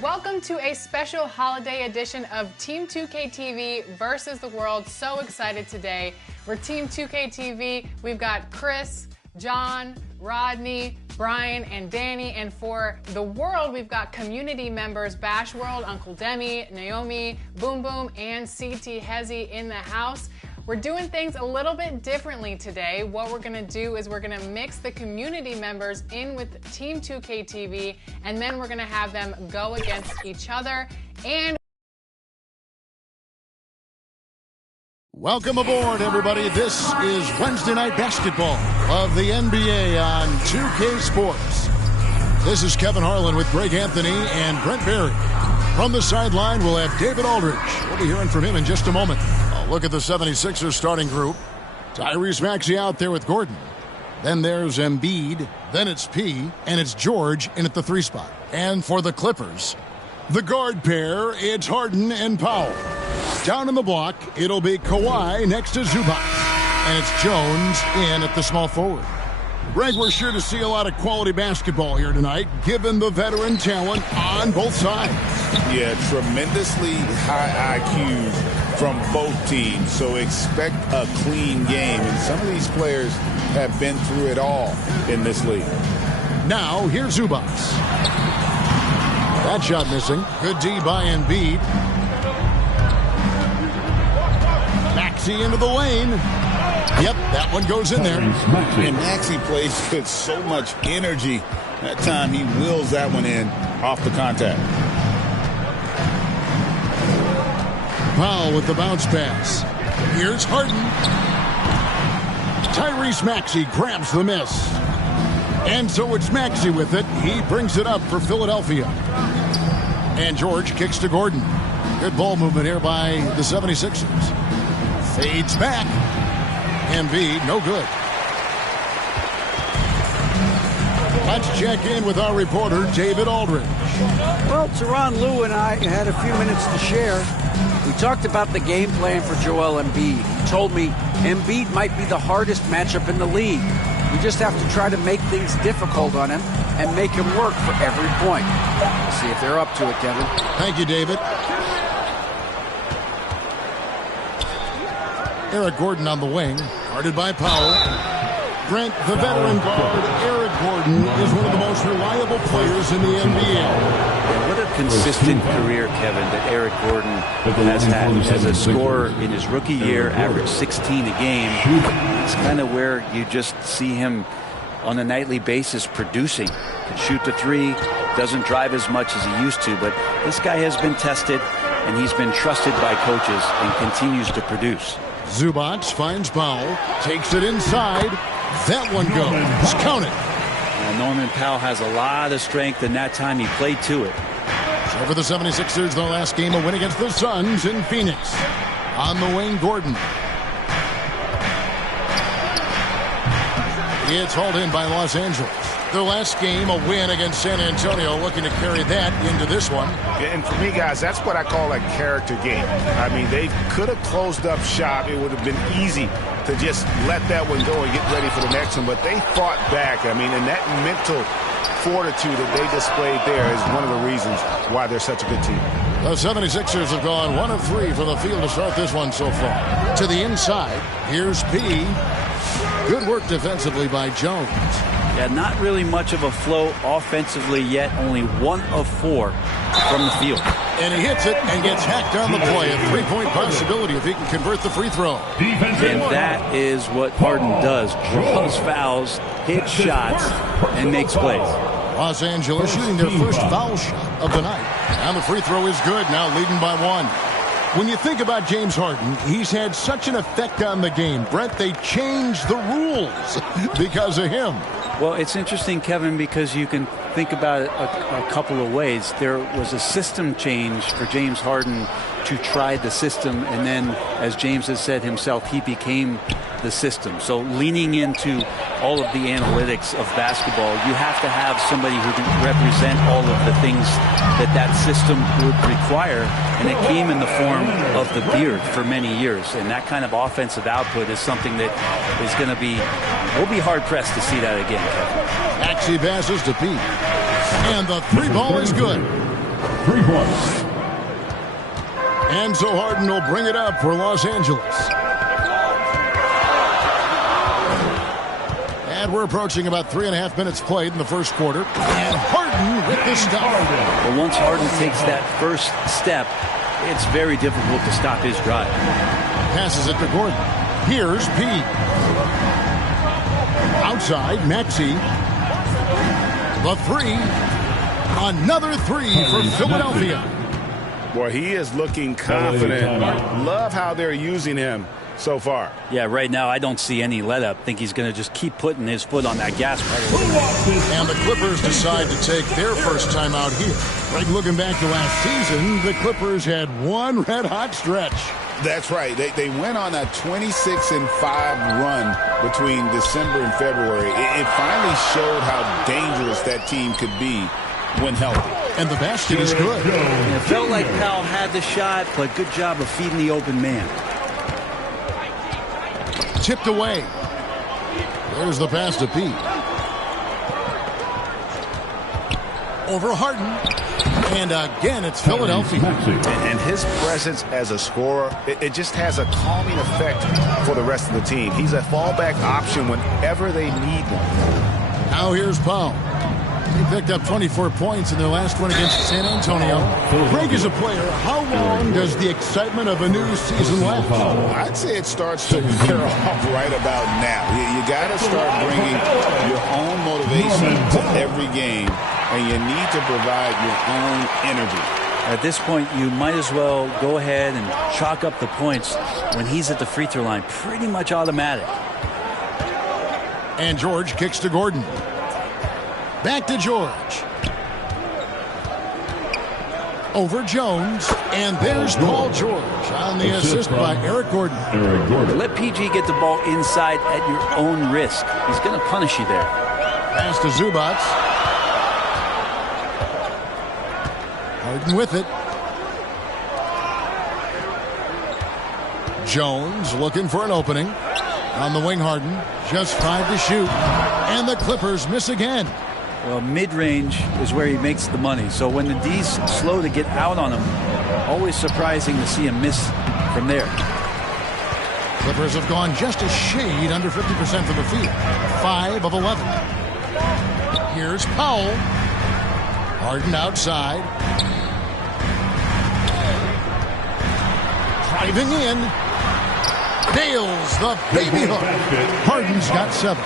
Welcome to a special holiday edition of Team 2K TV versus the world. So excited today. For Team 2K TV, we've got Chris, John, Rodney, Brian, and Danny. And for the world, we've got community members Bash World, Uncle Demi, Naomi, Boom Boom, and CT Hezi in the house. We're doing things a little bit differently today. What we're gonna do is we're gonna mix the community members in with Team 2K TV, and then we're gonna have them go against each other. And welcome aboard, everybody. This is Wednesday Night Basketball of the NBA on 2K Sports. This is Kevin Harlan with Greg Anthony and Brent Berry. From the sideline, we'll have David Aldridge. We'll be hearing from him in just a moment. Look at the 76ers starting group. Tyrese Maxey out there with Gordon. Then there's Embiid. Then it's P. And it's George in at the 3 spot. And for the Clippers, the guard pair, it's Harden and Powell. Down in the block, it'll be Kawhi next to Zubac. And it's Jones in at the small forward. Greg, we're sure to see a lot of quality basketball here tonight, given the veteran talent on both sides. Yeah, tremendously high IQs from both teams, so expect a clean game. And some of these players have been through it all in this league. Now, here's Zubac. That shot missing. Good D by Embiid. Maxey into the lane. Yep, that one goes in there. And Maxey plays with so much energy. That time he wheels that one in off the contact. Powell with the bounce pass. Here's Harden. Tyrese Maxey grabs the miss. And so it's Maxey with it. He brings it up for Philadelphia. And George kicks to Gordon. Good ball movement here by the 76ers. Fades back. Embiid, no good. Let's check in with our reporter, David Aldridge. Well, Teron Lou and I had a few minutes to share. We talked about the game plan for Joel Embiid. He told me Embiid might be the hardest matchup in the league. We just have to try to make things difficult on him and make him work for every point. We'll see if they're up to it, Kevin. Thank you, David. Eric Gordon on the wing, guarded by Powell. Brent, the veteran guard, Eric Gordon, is one of the most reliable players in the NBA. What a consistent career, Kevin, that Eric Gordon has had. As a scorer in his rookie year, averaged 16 a game. It's kind of where you just see him on a nightly basis producing. Can shoot the 3, doesn't drive as much as he used to, but this guy has been tested, and he's been trusted by coaches and continues to produce. Zubac finds Powell, takes it inside. That one goes. Count it. Well, Norman Powell has a lot of strength, and that time he played to it. So for the 76ers, their last game, a win against the Suns in Phoenix. On the wing, Gordon. It's hauled in by Los Angeles. Their last game, a win against San Antonio, looking to carry that into this one. And for me, guys, that's what I call a character game. I mean, they could have closed up shop. It would have been easy to just let that one go and get ready for the next one. But they fought back. I mean, and that mental fortitude that they displayed there is one of the reasons why they're such a good team. The 76ers have gone 1 of 3 from the field to start this one so far. To the inside, here's P. Good work defensively by Jones. Yeah, not really much of a flow offensively yet. Only 1 of 4 from the field. And he hits it and gets hacked on the play. A 3-point possibility if he can convert the free throw. And that is what Harden does. Draws fouls, hits shots, and makes plays. Los Angeles shooting their first foul shot of the night. And the free throw is good, now leading by 1. When you think about James Harden, he's had such an effect on the game. Brent, they changed the rules because of him. Well, it's interesting, Kevin, because you can think about it a couple of ways. There was a system change for James Harden to try the system, and then, as James has said himself, he became the system. So leaning into all of the analytics of basketball, you have to have somebody who can represent all of the things that system would require, and it came in the form of the beard for many years. And that kind of offensive output is something that is going to be, we'll be hard-pressed to see that again, Kevin. Maxey passes to Pete. And the 3 ball is good. 3 points. And so Harden will bring it up for Los Angeles. And we're approaching about 3.5 minutes played in the first quarter. And Harden with the stop. Well, once Harden takes that first step, it's very difficult to stop his drive. Passes it to Gordon. Here's P. Outside, Maxey. The 3. Another 3 for Philadelphia. Boy, he is looking confident. Love how they're using him so far. Yeah, right now I don't see any let-up. Think he's going to just keep putting his foot on that gas pedal. And the Clippers decide to take their first time out here. Right, looking back to last season, the Clippers had one red-hot stretch. That's right. They went on a 26-5 run between December and February. It finally showed how dangerous that team could be when healthy. And the basket is good. It felt like Powell had the shot, but good job of feeding the open man. Tipped away. There's the pass to Pete. Over Harden. And again, it's Philadelphia. And his presence as a scorer, it just has a calming effect for the rest of the team. He's a fallback option whenever they need one. Now here's Powell. He picked up 24 points in their last one against San Antonio. Greg is a player. How long does the excitement of a new season last? I'd say it starts to wear off right about now. You got to start bringing your own motivation to every game, and you need to provide your own energy. At this point, you might as well go ahead and chalk up the points when he's at the free throw line. Pretty much automatic. And George kicks to Gordon. Back to George. Over Jones. And there's Paul George on the assist by Eric Gordon. Let PG get the ball inside at your own risk. He's going to punish you there. Pass to Zubats. Harden with it. Jones looking for an opening. On the wing, Harden. Just 5 to shoot. And the Clippers miss again. Well, mid-range is where he makes the money. So when the D's slow to get out on him, always surprising to see him miss from there. Clippers have gone just a shade under 50% from the field. 5 of 11. Here's Powell. Harden outside. Driving in. Nails the baby hook. Harden's got 7.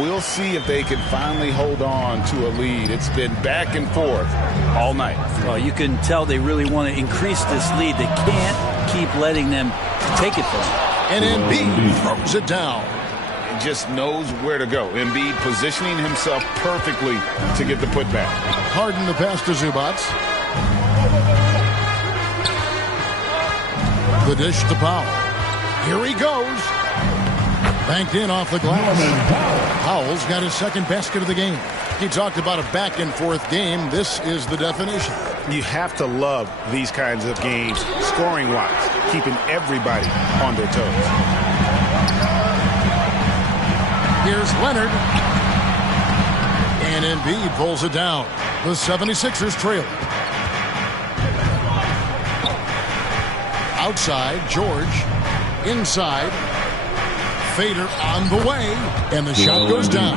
We'll see if they can finally hold on to a lead. It's been back and forth all night. Well, you can tell they really want to increase this lead. They can't keep letting them take it from them. And Embiid throws it down. He just knows where to go. Embiid positioning himself perfectly to get the putback. Harden the pass to Zubats. The dish to Powell. Here he goes. Banked in off the glass. Powell's got his second basket of the game. He talked about a back-and-forth game. This is the definition. You have to love these kinds of games, scoring-wise, keeping everybody on their toes. Here's Leonard. And Embiid pulls it down. The 76ers trail. Outside, George. Inside. Fader on the way, and the shot goes down.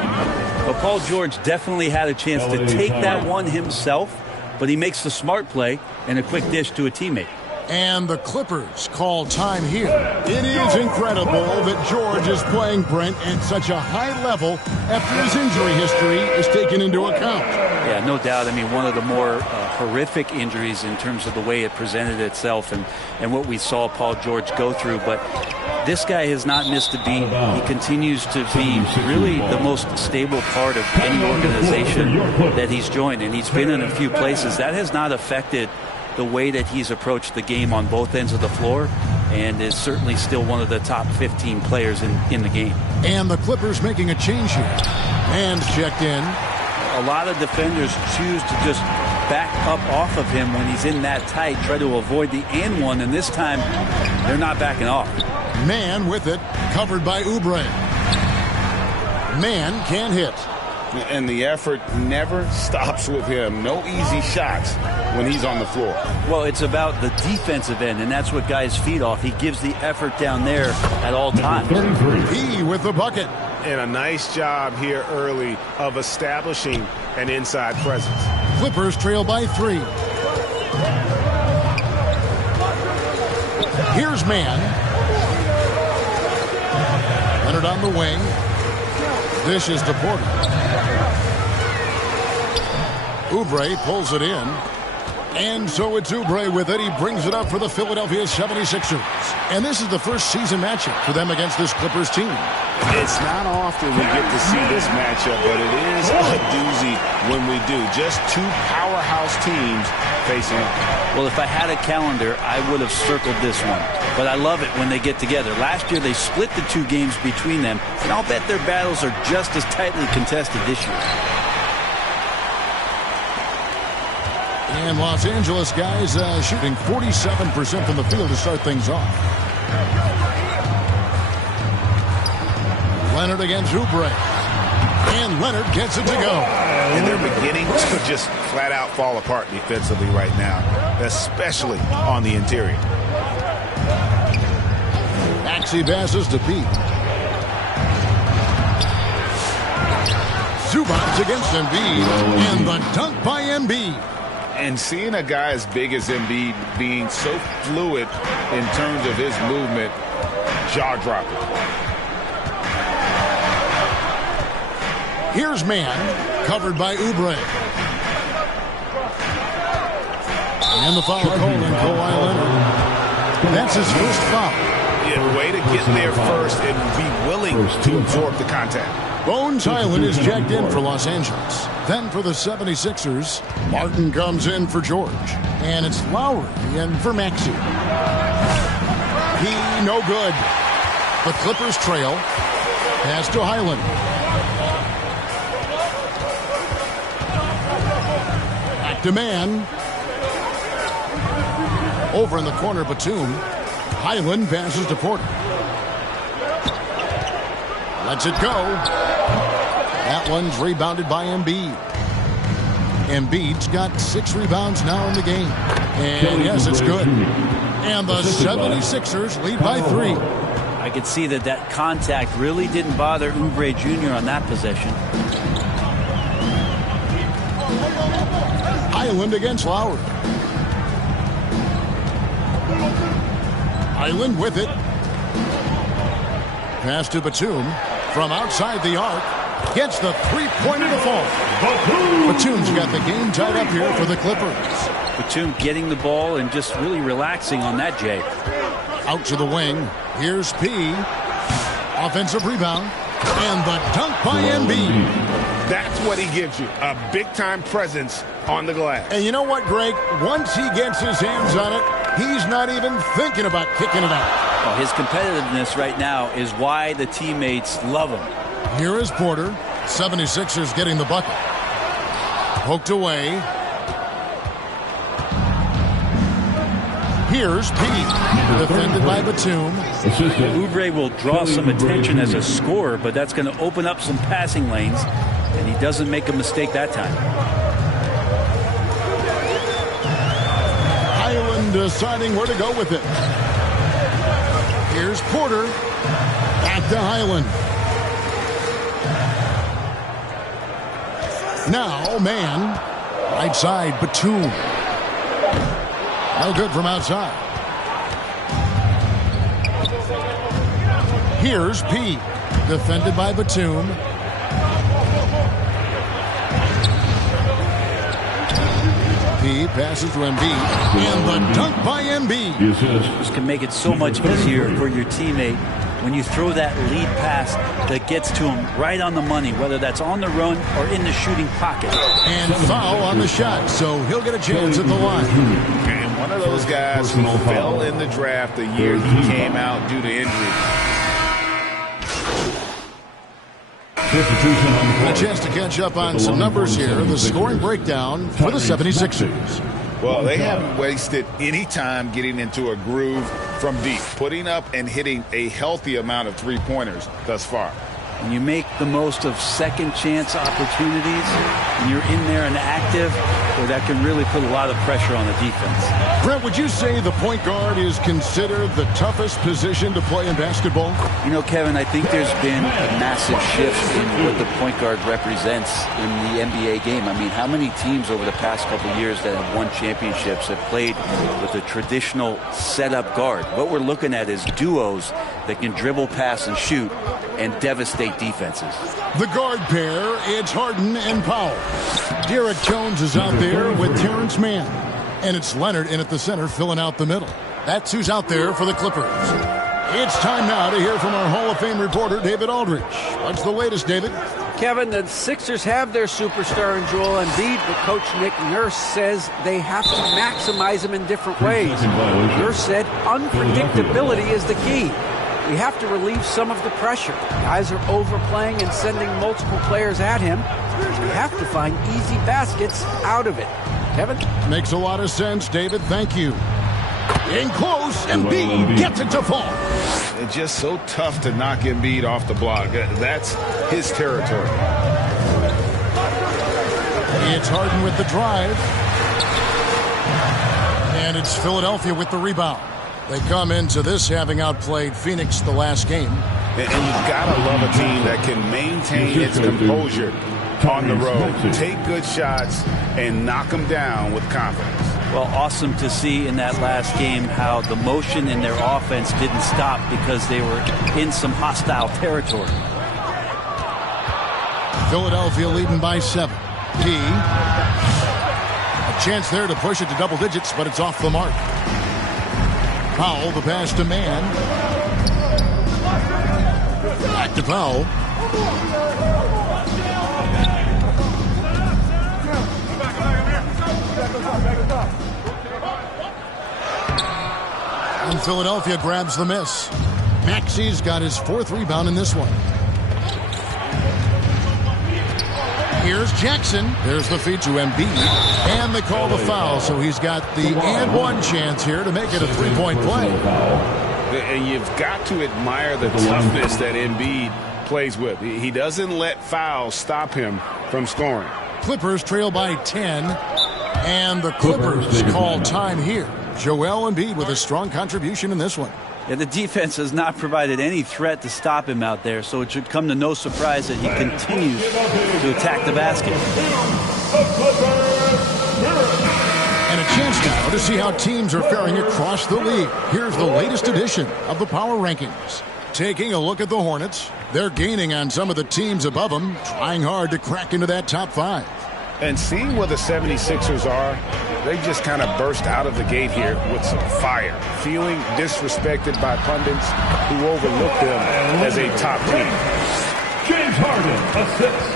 Well, Paul George definitely had a chance to take that one himself, but he makes the smart play and a quick dish to a teammate. And the Clippers call time here. It is incredible that George is playing, Brent, at such a high level after his injury history is taken into account. Yeah, no doubt. I mean, one of the more horrific injuries in terms of the way it presented itself and what we saw Paul George go through. But this guy has not missed a beat. He continues to be really the most stable part of any organization that he's joined. And he's been in a few places. That has not affected the way that he's approached the game on both ends of the floor, and is certainly still one of the top 15 players in the game. And the Clippers making a change here. And checked in. A lot of defenders choose to just back up off of him when he's in that tight, try to avoid the and one, and this time they're not backing off. Man with it, covered by Oubre. Man can't hit. And the effort never stops with him. No easy shots when he's on the floor. Well, it's about the defensive end, and that's what guys feed off. He gives the effort down there at all times. He with the bucket. And a nice job here early of establishing an inside presence. Clippers trail by 3. Here's man. Leonard on the wing. Dish is to Porter. Oubre pulls it in. And so it's Oubre with it. He brings it up for the Philadelphia 76ers. And this is the first season matchup for them against this Clippers team. It's not often we get to see this matchup, but it is a doozy when we do. Just two powerhouse teams facing up. Well, if I had a calendar, I would have circled this one. But I love it when they get together. Last year, they split the two games between them, and I'll bet their battles are just as tightly contested this year. And Los Angeles guys shooting 47% from the field to start things off. Leonard against Oubre. And Leonard gets it to go. And they're beginning to just flat out fall apart defensively right now, especially on the interior. Maxey passes to Pete. Zubats against Embiid. And the dunk by Embiid. And seeing a guy as big as Embiid being so fluid in terms of his movement, jaw-dropping. Here's man, covered by Oubre. And the foul called on Kawhi Leonard. That's his first foul. Yeah, way to get there first and be willing to absorb the contact. Bones Highland is checked in for Los Angeles. Then for the 76ers, Martin comes in for George. And it's Lowry in for Maxey. He no good. The Clippers trail. Pass to Highland. Back to man. Over in the corner, Batum. Highland passes to Porter. Lets it go. That one's rebounded by Embiid. Embiid's got 6 rebounds now in the game. And yes, it's good. And the 76ers lead by 3. I could see that contact really didn't bother Oubre Jr. on that possession. Highland against Lowry. Highland with it. Pass to Batum from outside the arc. Gets the three-pointer to fall. Batum's got the game tied up here for the Clippers. Batum getting the ball and just really relaxing on that, Jay. Out to the wing. Here's P. Offensive rebound. And the dunk by Embiid. That's what he gives you, a big-time presence on the glass. And you know what, Greg? Once he gets his hands on it, he's not even thinking about kicking it out. Well, his competitiveness right now is why the teammates love him. Here is Porter. 76ers getting the bucket. Poked away. Here's Pete. Defended by Batum. Oubre will draw some attention as a scorer, but that's going to open up some passing lanes, and he doesn't make a mistake that time. Highland deciding where to go with it. Here's Porter. Back to Highland. Now, man. Right side, Batum. No good from outside. Here's P. Defended by Batum. P passes to Embiid. And the dunk by Embiid. This can make it so much easier for your teammate when you throw that lead pass that gets to him right on the money, whether that's on the run or in the shooting pocket. And foul on the shot, so he'll get a chance at the line. And one of those guys who fell in the draft the year he came out due to injury. A chance to catch up on some numbers here. The scoring breakdown for the 76ers. Well, they haven't wasted any time getting into a groove from deep, putting up and hitting a healthy amount of three-pointers thus far. and you make the most of second chance opportunities, and you're in there and active, well, that can really put a lot of pressure on the defense. Brent, would you say the point guard is considered the toughest position to play in basketball? You know, Kevin, I think there's been a massive shift in what the point guard represents in the NBA game. I mean, how many teams over the past couple of years that have won championships have played with a traditional setup guard? What we're looking at is duos that can dribble, pass, and shoot and devastate defenses. The guard pair, it's Harden and Powell. Derek Jones is out there with Terrence Mann. And it's Leonard in at the center, filling out the middle. That's who's out there for the Clippers. It's time now to hear from our Hall of Fame reporter, David Aldridge. What's the latest, David? Kevin, the Sixers have their superstar in Joel Embiid, but Coach Nick Nurse says they have to maximize him in different ways. Nurse said unpredictability is the key. We have to relieve some of the pressure. Guys are overplaying and sending multiple players at him. We have to find easy baskets out of it. Kevin? Makes a lot of sense, David. Thank you. In close, Embiid gets it to fall. It's just so tough to knock Embiid off the block. That's his territory. It's Harden with the drive. And it's Philadelphia with the rebound. They come into this having outplayed Phoenix the last game. And you've got to love a team that can maintain its composure on the road, take good shots, and knock them down with confidence. Well, awesome to see in that last game how the motion in their offense didn't stop because they were in some hostile territory. Philadelphia leading by 7. P. A chance there to push it to double digits, but it's off the mark. Powell, the pass to Mann. Back to Powell. And Philadelphia grabs the miss. Maxi's got his 4th rebound in this one. Here's Jackson. There's the feed to Embiid. And they call the foul, so he's got the and one chance here to make it a 3-point play. And you've got to admire the toughness that Embiid plays with. He doesn't let fouls stop him from scoring. Clippers trail by 10. And the Clippers call time here. Joel Embiid with a strong contribution in this one. Yeah, the defense has not provided any threat to stop him out there, so it should come to no surprise that he continues to attack the basket. And a chance now to see how teams are faring across the league. Here's the latest edition of the Power Rankings. Taking a look at the Hornets, they're gaining on some of the teams above them, trying hard to crack into that top 5. And seeing where the 76ers are, they just kind of burst out of the gate here with some fire, feeling disrespected by pundits who overlook them as a top team. James Harden, assist.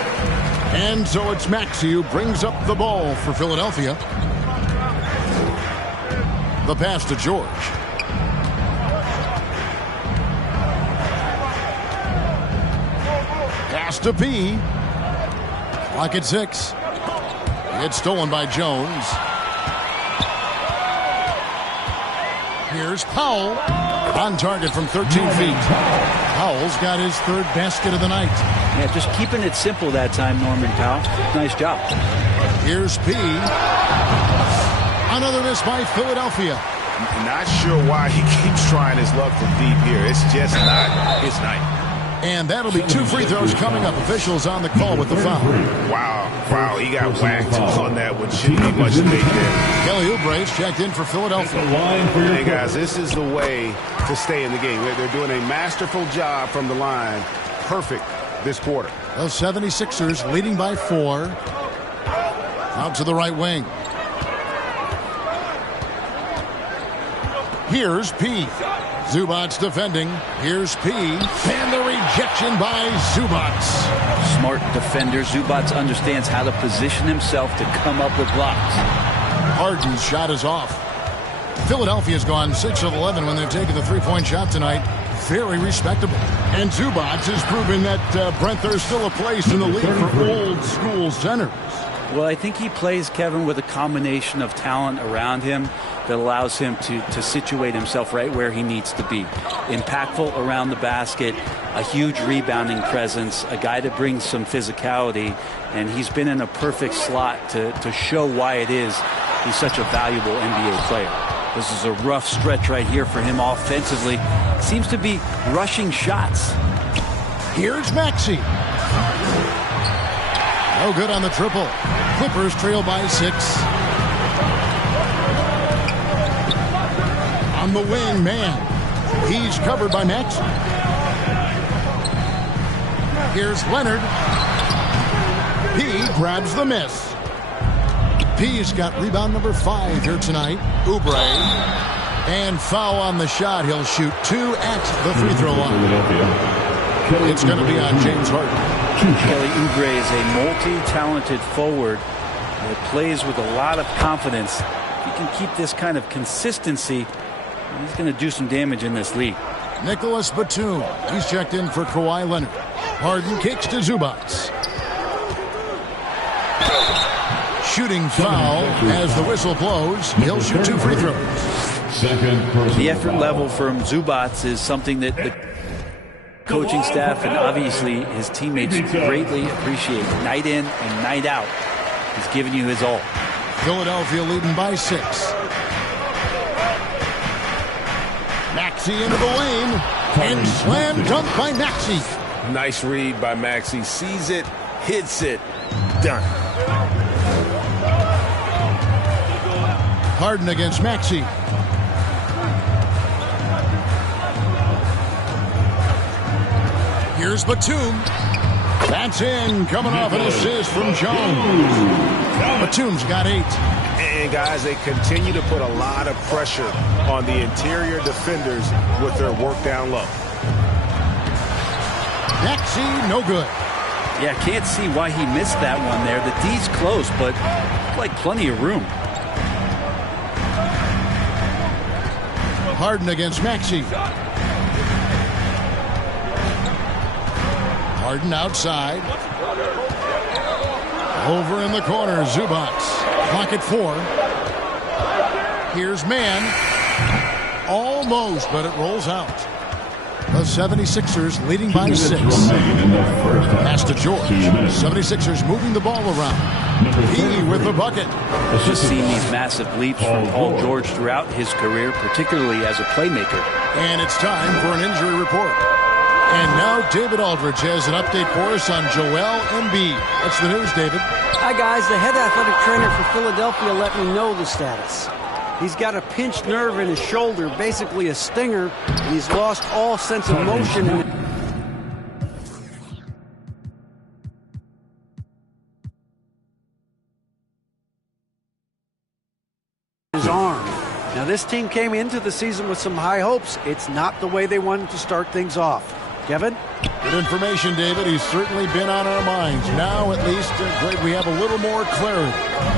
And so it's Maxey who brings up the ball for Philadelphia. The pass to George. Pass to P. Clock at 6. It's stolen by Jones. Here's Powell on target from 13 feet. Powell's got his 3rd basket of the night. Yeah, just keeping it simple that time, Norman Powell. Nice job. Here's P. Another miss by Philadelphia. Not sure why he keeps trying his luck from deep here. It's just not his night. And that'll be 2 free throws coming up. Officials on the call with the foul. Wow, he got whacked on that one. Shouldn't be much debate there. Kelly Oubre's checked in for Philadelphia. Hey, guys, this is the way to stay in the game. They're doing a masterful job from the line. Perfect this quarter. The 76ers leading by 4. Out to the right wing. Here's P. Zubac's defending. Here's P. And the rejection by Zubac. Smart defender. Zubac understands how to position himself to come up with blocks. Harden's shot is off. Philadelphia's gone 6 of 11 when they've taken the 3-point shot tonight. Very respectable. And Zubac has proven that, Brent, there's still a place in the league for old school centers. Well, I think he plays, Kevin, with a combination of talent around him that allows him to situate himself right where he needs to be. Impactful around the basket, a huge rebounding presence, a guy that brings some physicality, and he's been in a perfect slot to show why it is he's such a valuable NBA player. This is a rough stretch right here for him offensively. Seems to be rushing shots. Here's Maxey. No good on the triple. Clippers trail by 6. On the wing, man. He's covered by Maxey. Here's Leonard. He grabs the miss. P's got rebound number 5 here tonight. Oubre. And foul on the shot. He'll shoot 2 at the free throw line. It's going to be on James Harden. Kelly Oubre is a multi-talented forward that plays with a lot of confidence. If he can keep this kind of consistency, he's going to do some damage in this league. Nicholas Batum. He's checked in for Kawhi Leonard. Harden kicks to Zubac. Shooting foul as the whistle blows. He'll shoot 2 free throws. The effort level from Zubac is something that the coaching staff and obviously his teammates greatly appreciate. Night in and night out, he's giving you his all. Philadelphia leading by 6. Maxey into the lane and slam dunk by Maxey. Nice read by Maxey. Sees it, hits it, done. Harden against Maxey. Here's Batum. That's in, coming off an assist from Jones. Batum's got 8. And guys, they continue to put a lot of pressure on the interior defenders with their work down low. Maxey, no good. Yeah, can't see why he missed that one there. The D's close, but like plenty of room. Harden against Maxey. Harden outside. Over in the corner, Zubac. Clock at 4. Here's man. Almost, but it rolls out. The 76ers leading by 6. Pass to George. 76ers moving the ball around. He with the bucket. Just seen these massive leaps from Paul George throughout his career, particularly as a playmaker. And it's time for an injury report. And now David Aldridge has an update for us on Joel Embiid. What's the news, David? Hi, guys. The head athletic trainer for Philadelphia let me know the status. He's got a pinched nerve in his shoulder, basically a stinger, and he's lost all sense of motion in his arm. Now, this team came into the season with some high hopes. It's not the way they wanted to start things off. Kevin? Good information, David. He's certainly been on our minds. Now, at least, Greg, we have a little more clarity.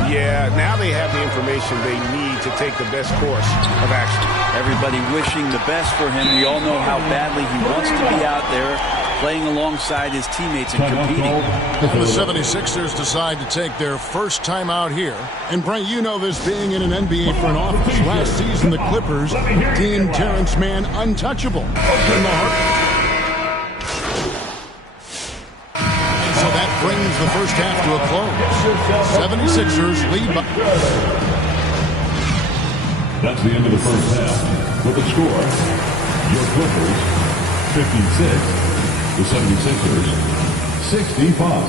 Yeah, now they have the information they need to take the best course of action. Everybody wishing the best for him. We all know how badly he wants to be out there playing alongside his teammates and competing. The 76ers decide to take their first time out here. And, Brent, you know this being in an NBA front office. Last season, the Clippers deemed Terrence Mann untouchable. So that brings the first half to a close. 76ers lead by... That's the end of the first half. With the score, your Clippers 56, the 76ers 65.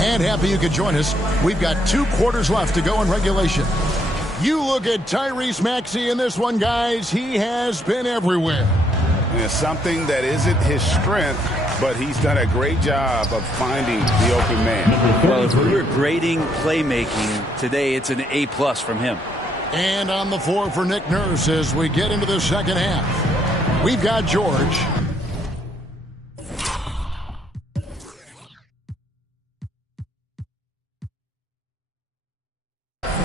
And happy you could join us. We've got 2 quarters left to go in regulation. You look at Tyrese Maxey in this one, guys. He has been everywhere. It's something that isn't his strength, but he's done a great job of finding the open man. Well, if we were grading playmaking today, it's an A+ from him. And on the floor for Nick Nurse as we get into the second half. We've got George.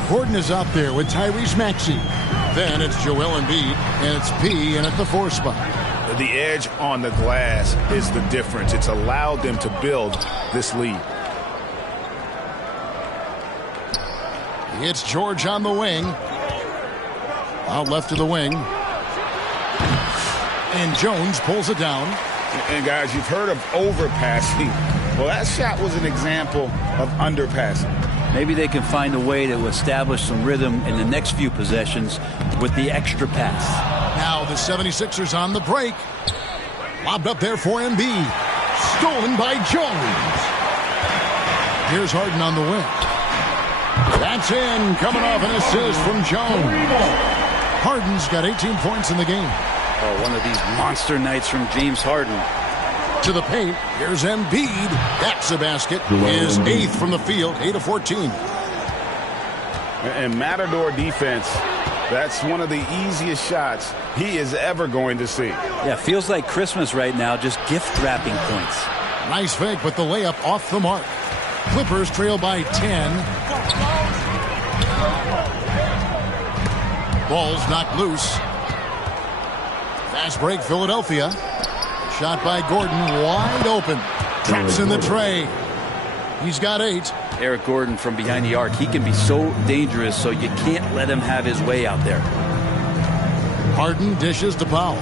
Gordon is out there with Tyrese Maxey. Then it's Joel Embiid, and it's P in at the 4 spot. The edge on the glass is the difference. It's allowed them to build this lead. It's George on the wing. Out left of the wing. And Jones pulls it down. And guys, you've heard of overpassing. Well, that shot was an example of underpassing. Maybe they can find a way to establish some rhythm in the next few possessions with the extra pass. Now the 76ers on the break. Lobbed up there for Embiid. Stolen by Jones. Here's Harden on the wing. That's in. Coming off an assist from Jones. Harden's got 18 points in the game. Oh, one of these monster nights from James Harden. To the paint. Here's Embiid. That's a basket. His 8th from the field. 8 of 14. And Matador defense, that's one of the easiest shots he is ever going to see. Yeah, feels like Christmas right now, just gift wrapping points. Nice fake, but the layup off the mark. Clippers trail by 10. Ball's knocked loose. Fast break, Philadelphia. Shot by Gordon, wide open. Traps in the tray. He's got 8. Eric Gordon from behind the arc, he can be so dangerous, so you can't let him have his way out there. Harden dishes to Powell.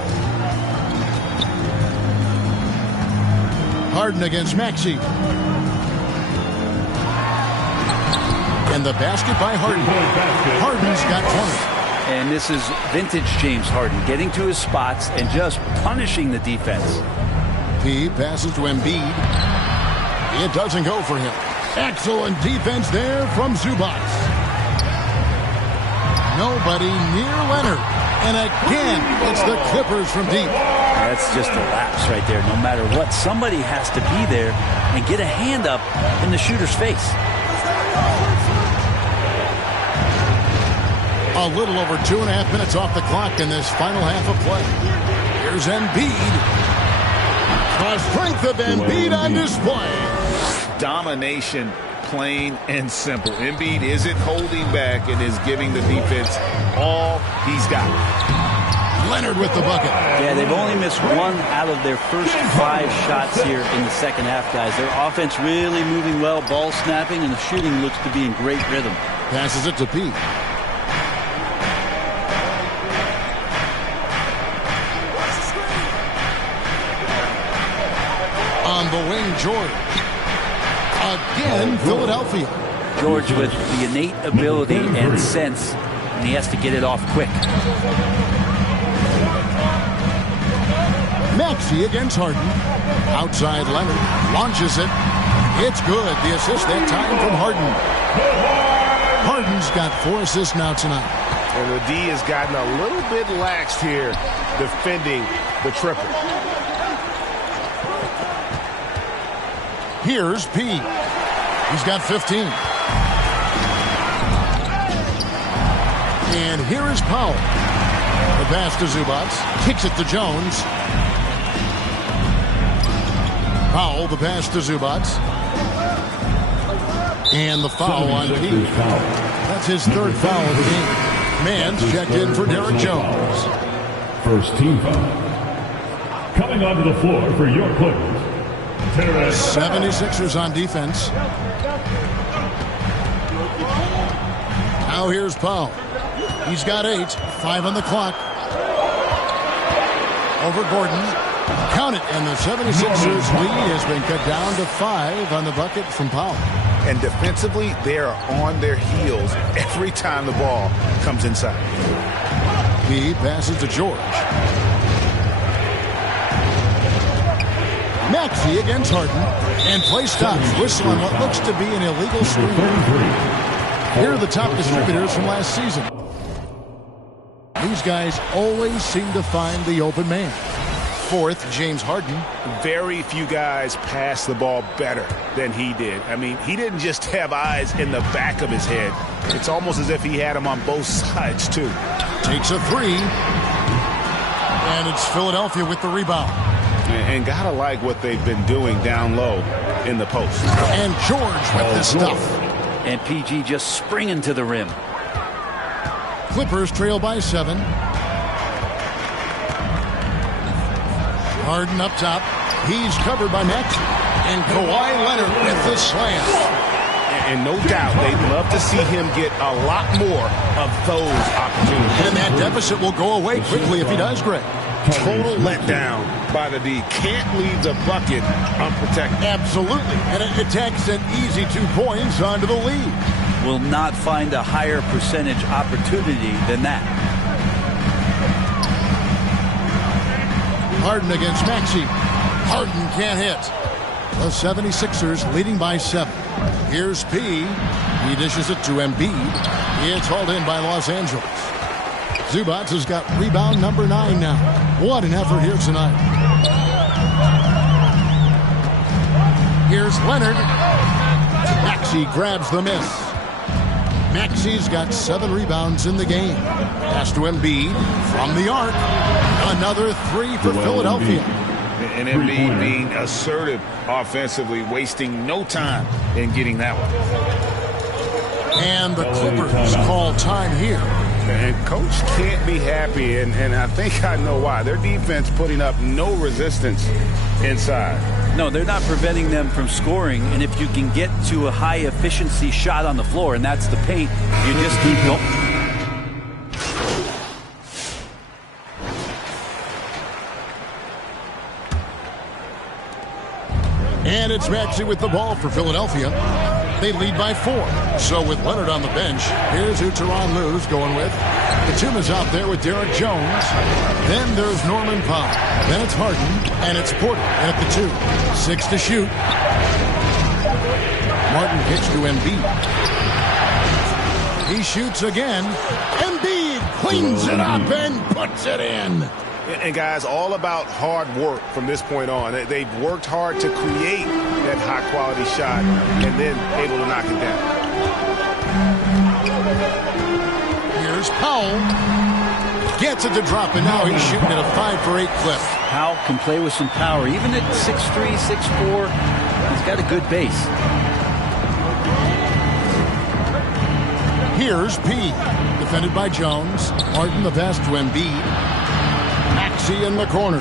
Harden against Maxey. And the basket by Harden. Harden's got 20. And this is vintage James Harden, getting to his spots and just punishing the defense. He passes to Embiid. It doesn't go for him. Excellent defense there from Zubats. Nobody near Leonard. And again, it's the Clippers from deep. That's just a lapse right there. No matter what, somebody has to be there and get a hand up in the shooter's face. A little over 2.5 minutes off the clock in this final half of play. Here's Embiid. The strength of Embiid on display. Domination, plain and simple. Embiid isn't holding back and is giving the defense all he's got. Leonard with the bucket. Yeah, they've only missed 1 out of their first 5 shots here in the second half, guys. Their offense really moving well, ball snapping, and the shooting looks to be in great rhythm. Passes it to Pete. On the wing, George. Again, Philadelphia. George with the innate ability and sense, and he has to get it off quick. Maxey against Harden. Outside Leonard. Launches it. It's good. The assist that time from Harden. Harden's got 4 assists now tonight. And the D has gotten a little bit laxed here defending the triple. Here's P. He's got 15. And here is Powell. The pass to Zubats. Kicks it to Jones. Powell, the pass to Zubats. And the foul on P. That's his 3rd foul of the game. Mann's checked in for Derek Jones. First team foul. Coming onto the floor for your Clippers. 76ers on defense. Now here's Powell. He's got 8. 5 on the clock. Over Gordon. Count it. And the 76ers lead has been cut down to 5 on the bucket from Powell. And defensively, they are on their heels every time the ball comes inside. He passes to George. Maxey against Harden. And play stops. Whistle on what looks to be an illegal screen. Here are the top distributors from last season. These guys always seem to find the open man. 4th, James Harden. Very few guys pass the ball better than he did. I mean, he didn't just have eyes in the back of his head. It's almost as if he had them on both sides, too. Takes a 3. And it's Philadelphia with the rebound. And gotta like what they've been doing down low in the post. And George with the stuff. And PG just springing to the rim. Clippers trail by 7. Harden up top. He's covered by Maxey. And Kawhi Leonard with the slam. And no doubt, they'd love to see him get a lot more of those opportunities. And that deficit will go away quickly if he does, Greg. Total letdown by the D. Can't leave the bucket unprotected. Absolutely. And it takes an easy 2 points onto the lead. Will not find a higher percentage opportunity than that. Harden against Maxey. Harden can't hit. The 76ers leading by 7. Here's P. He dishes it to Embiid. It's hauled in by Los Angeles. Zubac has got rebound number 9 now. What an effort here tonight. Here's Leonard. Maxey grabs the miss. Maxey's got 7 rebounds in the game. Pass to Embiid from the arc. Another 3 for Philadelphia. And Embiid being assertive offensively, wasting no time in getting that one. And the Clippers call time here. And Coach can't be happy, and I think I know why. Their defense putting up no resistance inside. No, they're not preventing them from scoring, and if you can get to a high-efficiency shot on the floor, and that's the paint, you just keep going. And it's Maxey with the ball for Philadelphia. They lead by 4. So with Leonard on the bench, here's who Tyronn Lue's going with. Batum is out there with Derek Jones. Then there's Norman Powell. Then it's Harden, and it's Porter at the 2. 6 to shoot. Martin pitch to Embiid. He shoots again. Embiid cleans it up and puts it in. And guys, all about hard work from this point on. They've worked hard to create that high-quality shot and then able to knock it down. Here's Powell. Gets it to drop, and now he's shooting at a 5 for 8 clip. Powell can play with some power. Even at 6'3", 6'4", he's got a good base. Here's P. Defended by Jones. Martin the pass to Embiid. Maxey in the corner.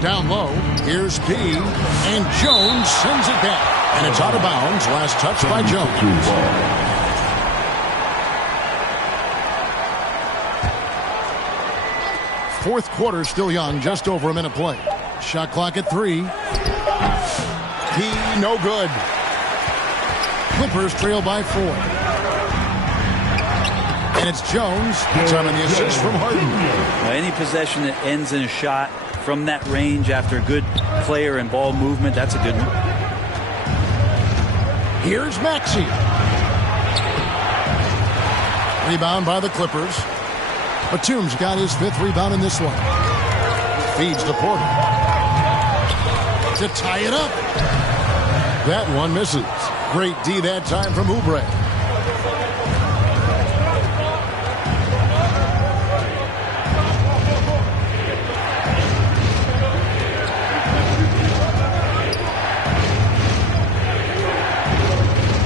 Down low, here's P. And Jones sends it back. And it's out of bounds. Last touch by Jones. Fourth quarter still young, just over a minute play. Shot clock at 3. P no good. Clippers trail by 4. And it's Jones. Time on the assist from Harden. Now, any possession that ends in a shot from that range after a good player and ball movement, that's a good one. Here's Maxey. Rebound by the Clippers. Batum's got his 5th rebound in this one. Feeds to Porter. To tie it up. That one misses. Great D that time from Oubre.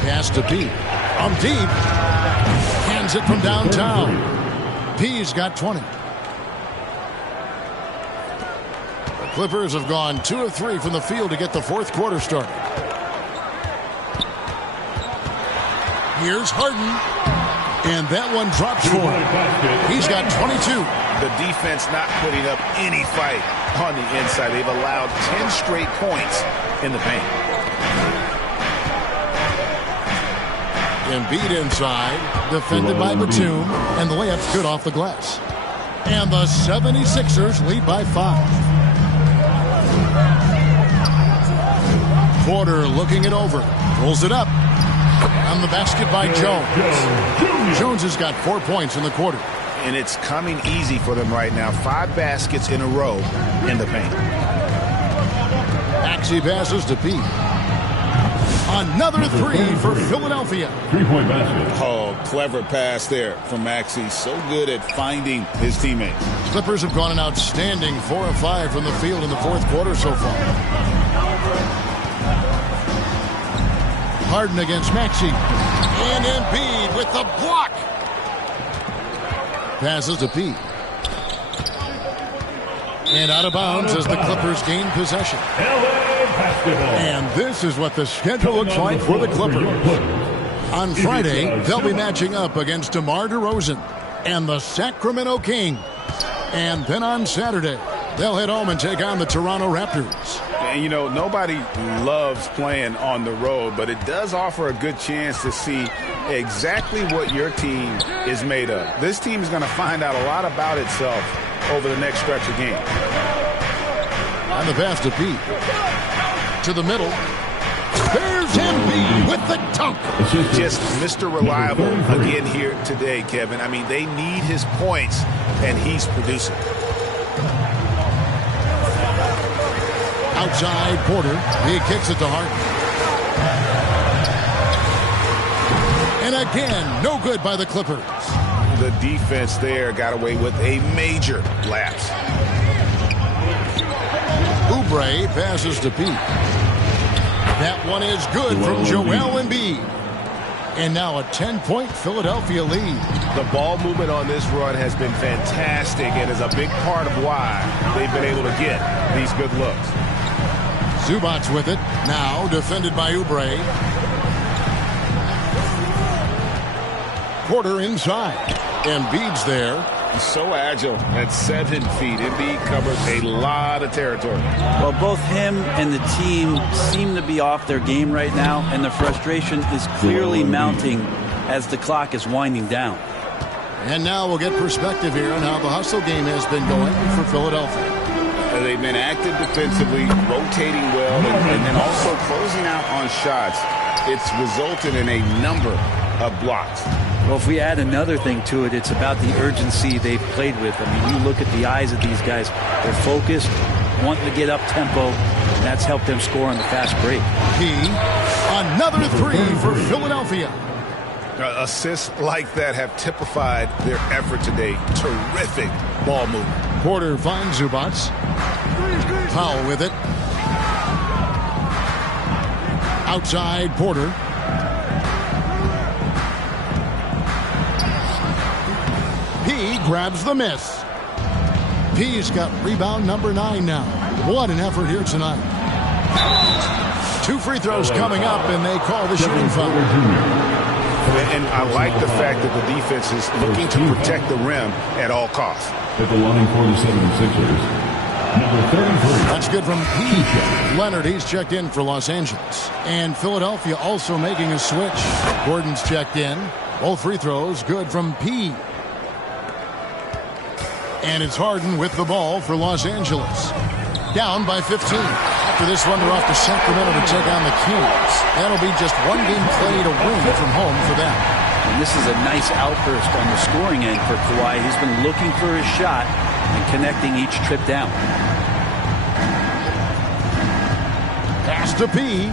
Pass to Pete. From deep. Hands it from downtown. P's got 20. The Clippers have gone 2 of 3 from the field to get the fourth quarter started. Here's Harden. And that one drops for him. He's got 22. The defense not putting up any fight on the inside. They've allowed 10 straight points in the paint. Embiid inside, defended by Batum, and the layup's good off the glass. And the 76ers lead by 5. Porter looking it over, pulls it up. On the basket by Jones. Jones has got 4 points in the quarter. And it's coming easy for them right now. 5 baskets in a row in the paint. Maxey passes to Pete. Another 3 for Philadelphia. 3-point basket. Oh, clever pass there from Maxey. So good at finding his teammates. Clippers have gone an outstanding 4 of 5 from the field in the fourth quarter so far. Harden against Maxey. And Embiid with the block. Passes to Pete. And out of bounds as the Clippers gain possession. And this is what the schedule looks like for the Clippers. On Friday, they'll be matching up against DeMar DeRozan and the Sacramento Kings. And then on Saturday, they'll head home and take on the Toronto Raptors. And, you know, nobody loves playing on the road, but it does offer a good chance to see exactly what your team is made of. This team is going to find out a lot about itself over the next stretch of games. On the pass to Pete. To the middle. There's Embiid with the dunk. Just Mr. Reliable again here today, Kevin. I mean, they need his points, and he's producing. Outside Porter. He kicks it to Harden. And again, no good by the Clippers. The defense there got away with a major lapse. Oubre passes to Pete. That one is good from Joel Embiid. And now a 10-point Philadelphia lead. The ball movement on this run has been fantastic and is a big part of why they've been able to get these good looks. Zubac's with it. Now defended by Oubre. Porter inside. Embiid's there. He's so agile at 7 feet. Embiid covers a lot of territory. Well, both him and the team seem to be off their game right now, and the frustration is clearly mounting as the clock is winding down. And now we'll get perspective here on how the hustle game has been going for Philadelphia. They've been active defensively, rotating well, and then also closing out on shots. It's resulted in a number of blocks. Well, if we add another thing to it, it's about the urgency they've played with. I mean, you look at the eyes of these guys. They're focused, wanting to get up tempo, and that's helped them score on the fast break. Another three for Philadelphia. Assists like that have typified their effort today. Terrific ball movement. Porter finds Zubac. Powell with it. Outside Porter. He grabs the miss. P's got rebound number 9 now. What an effort here tonight. 2 free throws coming up, and they call the shooting foul. And I like the fact that the defense is looking to protect the rim at all costs. At the line for the 76ers, number 33. That's good from P. Leonard, he's checked in for Los Angeles. And Philadelphia also making a switch. Gordon's checked in. Both free throws good from P. And it's Harden with the ball for Los Angeles. Down by 15. After this one, they're off to Sacramento to take on the Kings. That'll be just one game played away from home for them. And this is a nice outburst on the scoring end for Kawhi. He's been looking for his shot and connecting each trip down. Pass to P.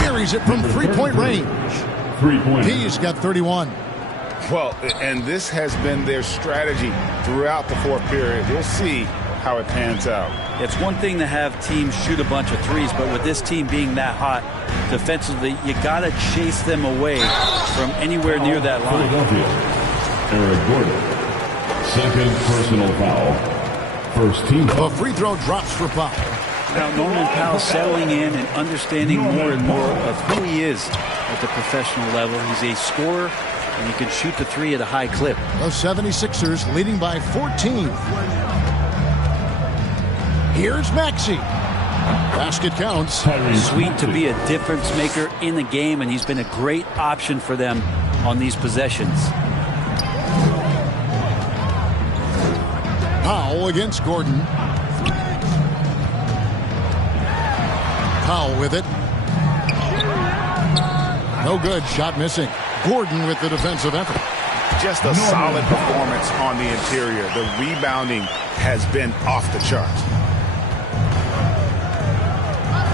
Buries it from three-point range. 3-point. P's got 31. Well, and this has been their strategy throughout the fourth period. We'll see how it pans out. It's one thing to have teams shoot a bunch of threes, but with this team being that hot defensively, you got to chase them away from anywhere near that line. Philadelphia, Eric Gordon. Second personal foul. First team foul. A free throw drops for Powell. Now, Norman Powell settling in and understanding more and more of who he is at the professional level. He's a scorer, and he can shoot the three at a high clip. The 76ers leading by 14. Here's Maxey. Basket counts. Sweet to be a difference maker in the game, and he's been a great option for them on these possessions. Powell against Gordon. Powell with it. No good. Shot missing. Gordon with the defensive effort. Just a solid performance on the interior. The rebounding has been off the charts.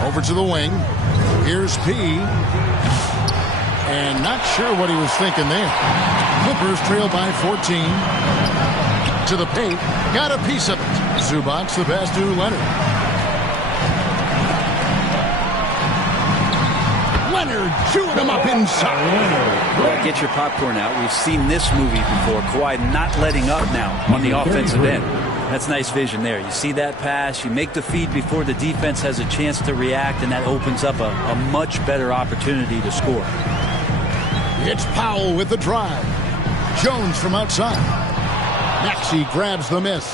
Over to the wing. Here's P. And not sure what he was thinking there. Clippers trail by 14. To the paint. Got a piece of it. Zubac the pass to Leonard. Leonard chewing him up inside. Yeah, get your popcorn out. We've seen this movie before. Kawhi not letting up now on the offensive end. That's nice vision there. You see that pass, you make the feed before the defense has a chance to react, and that opens up a much better opportunity to score. It's Powell with the drive. Jones from outside. Maxey grabs the miss.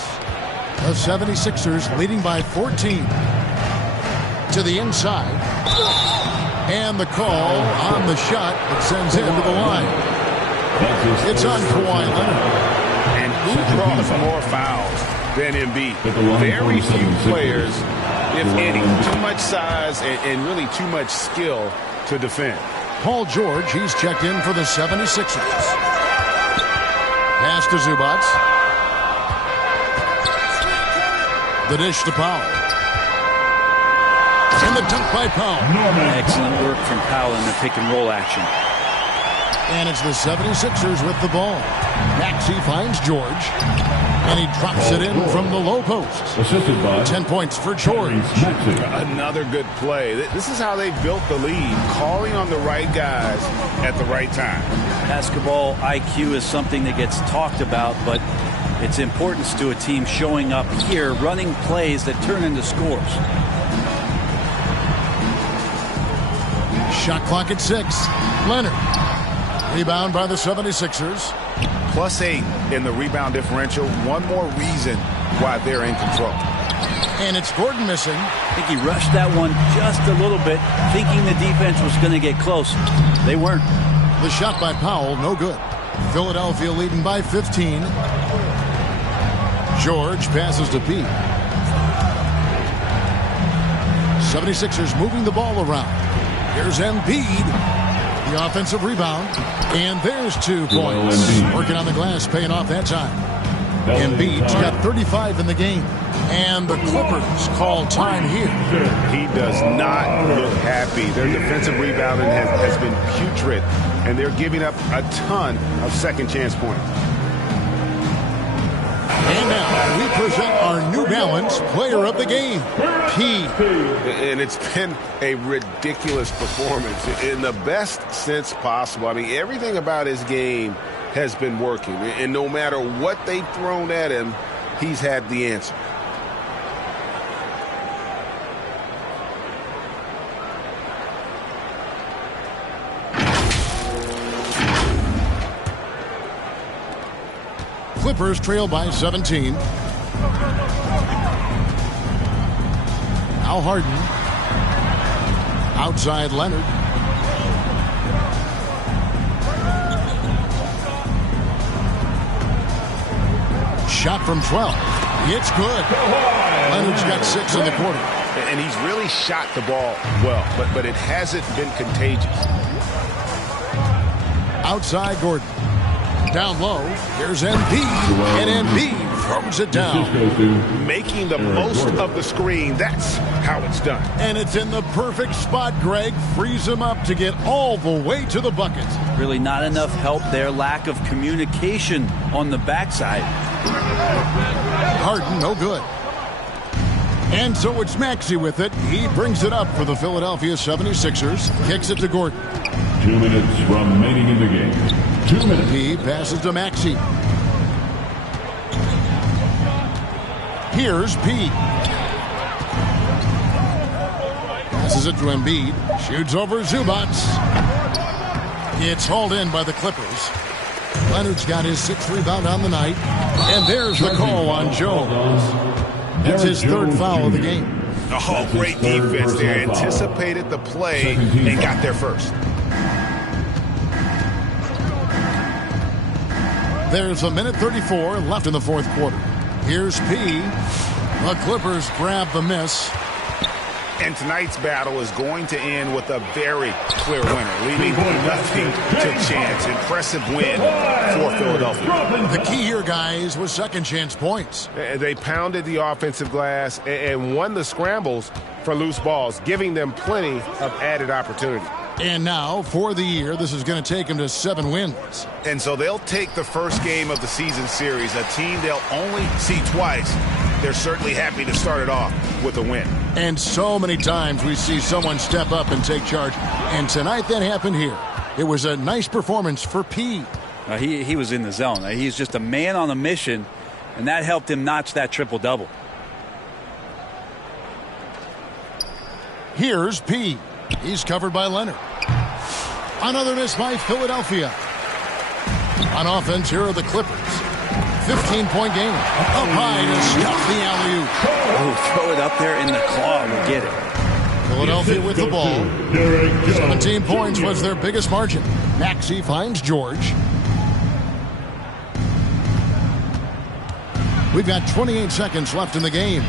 The 76ers leading by 14. To the inside. And the call on the shot that sends him to the line. It's on Kawhi Leonard. And who draws more fouls than Embiid? Very few players, if any. Too much size and really too much skill to defend. Paul George, he's checked in for the 76ers. Pass to Zubac. The dish to Powell. And the dunk by Powell. Excellent work from Powell in the pick and roll action. And it's the 76ers with the ball. Maxey finds George. And he drops it in from the low post. 10 points for George. Another good play. This is how they built the lead. Calling on the right guys at the right time. Basketball IQ is something that gets talked about, but its importance to a team showing up here, running plays that turn into scores. Shot clock at 6. Leonard. Rebound by the 76ers. +8 in the rebound differential. One more reason why they're in control. And it's Gordon missing. I think he rushed that one just a little bit, thinking the defense was going to get close. They weren't. The shot by Powell, no good. Philadelphia leading by 15. George passes to P. 76ers moving the ball around. Here's Embiid. The offensive rebound. And there's 2 points. Working on the glass, paying off that time. Embiid's got 35 in the game. And the Clippers call time here. He does not look happy. Their defensive rebounding has been putrid. And they're giving up a ton of second chance points. And now we present our New Balance player of the game, P. And it's been a ridiculous performance in the best sense possible. I mean, everything about his game has been working. And no matter what they've thrown at him, he's had the answer. Clippers trail by 17. Now Harden. Outside Leonard. Shot from 12. It's good. Leonard's got 6 in the quarter. And he's really shot the ball well, but it hasn't been contagious. Outside Gordon. Down low, here's Embiid, and Embiid throws it down. Making the most of the screen, that's how it's done. And it's in the perfect spot, Greg. Frees him up to get all the way to the bucket. Really not enough help there. Lack of communication on the backside. Harden, no good. And so it's Maxey with it. He brings it up for the Philadelphia 76ers. Kicks it to Gordon. 2 minutes remaining in the game. 2 minutes. He passes to Maxey. Here's P. Passes it to Embiid. Shoots over Zubac. It's hauled in by the Clippers. Leonard's got his 6th rebound on the night. And there's the call on Jones. That's his 3rd foul of the game. Oh, great defense there. Anticipated the play and got there first. There's a minute 34 left in the 4th quarter. Here's P. The Clippers grab the miss. And tonight's battle is going to end with a very clear winner, leaving nothing to chance. Impressive win for Philadelphia. The key here, guys, was second chance points. They pounded the offensive glass and won the scrambles for loose balls, giving them plenty of added opportunity. And now, for the year, this is going to take them to 7 wins. And so they'll take the first game of the season series, a team they'll only see twice. They're certainly happy to start it off with a win. And so many times we see someone step up and take charge. And tonight that happened here. It was a nice performance for P. He was in the zone. He's just a man on a mission. and that helped him notch that triple-double. Here's P. He's covered by Leonard. Another miss by Philadelphia. On offense, here are the Clippers. 15-point game. Up high to stuff the alley-oop. Oh, throw it up there in the claw. We'll get it. Philadelphia with the ball. 17 points was their biggest margin. Maxey finds George. We've got 28 seconds left in the game.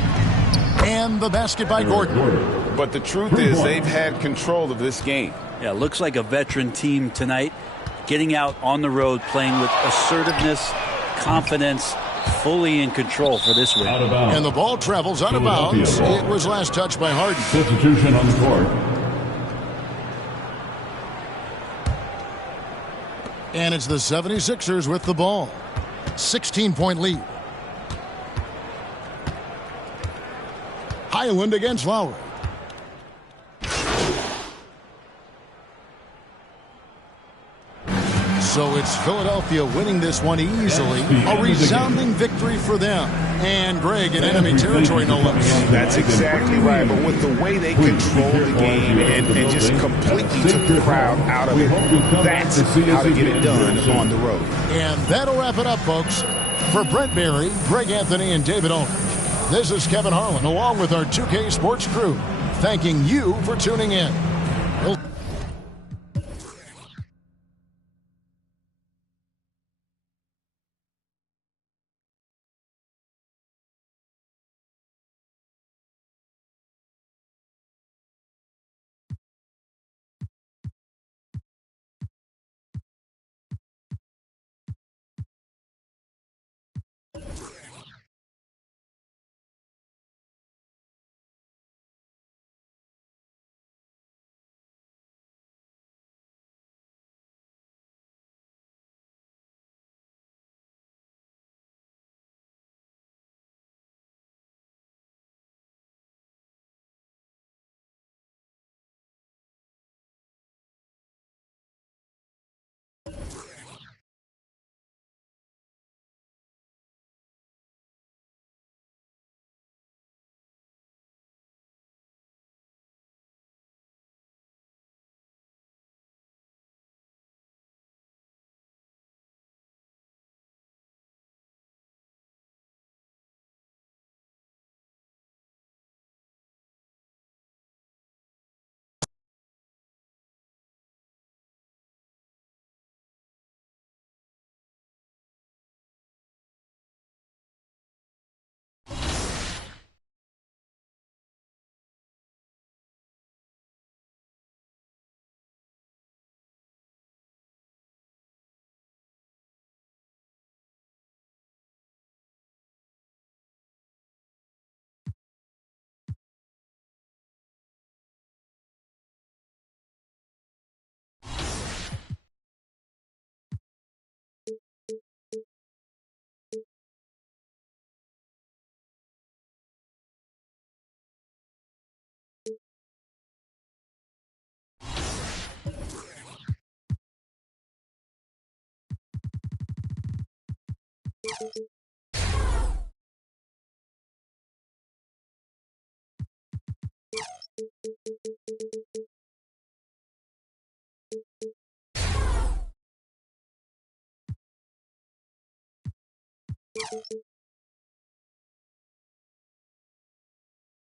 And the basket by Gordon. But the truth is they've had control of this game. Yeah, looks like a veteran team tonight. Getting out on the road, playing with assertiveness, confidence, fully in control for this win. And the ball travels out of bounds. It was last touched by Harden. Substitution on the court. And it's the 76ers with the ball. 16-point lead. Highland against Lowry. So it's Philadelphia winning this one easily. A resounding victory for them. And Greg in enemy territory, no less. That's exactly right. But with the way they controlled the game and just completely took the crowd out of it, that's how to get it done on the road. And that'll wrap it up, folks. For Brent Berry, Greg Anthony, and David Aldridge, this is Kevin Harlan, along with our 2K Sports crew, thanking you for tuning in.